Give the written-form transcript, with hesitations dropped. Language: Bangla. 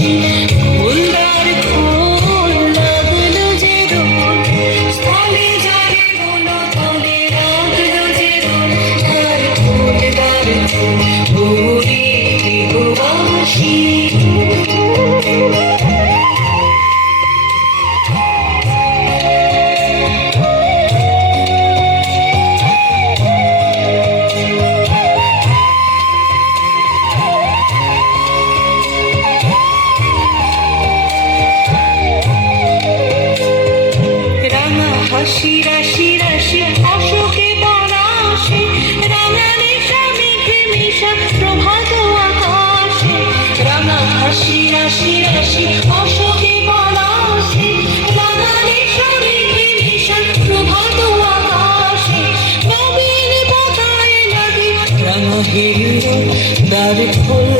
আসে ফুলদার ফুল লাগলো যে দোল স্থলে যারে বলো তলে লাগলো যে দোল দ্বার ফুল ওরে গৃহবাসী হাসি রাশি রাশি অশোকে পলাশে রাঙা নেশা মেঘে মিশা প্রভাত আকাশে রাঙা হাসি রাশি রাশি অশোকে পলাশে রাঙা নেশা মেঘে মিশা প্রভাত আকাশে নবীন পতায় লাগে রাঙা হিরো দ্বার ফুল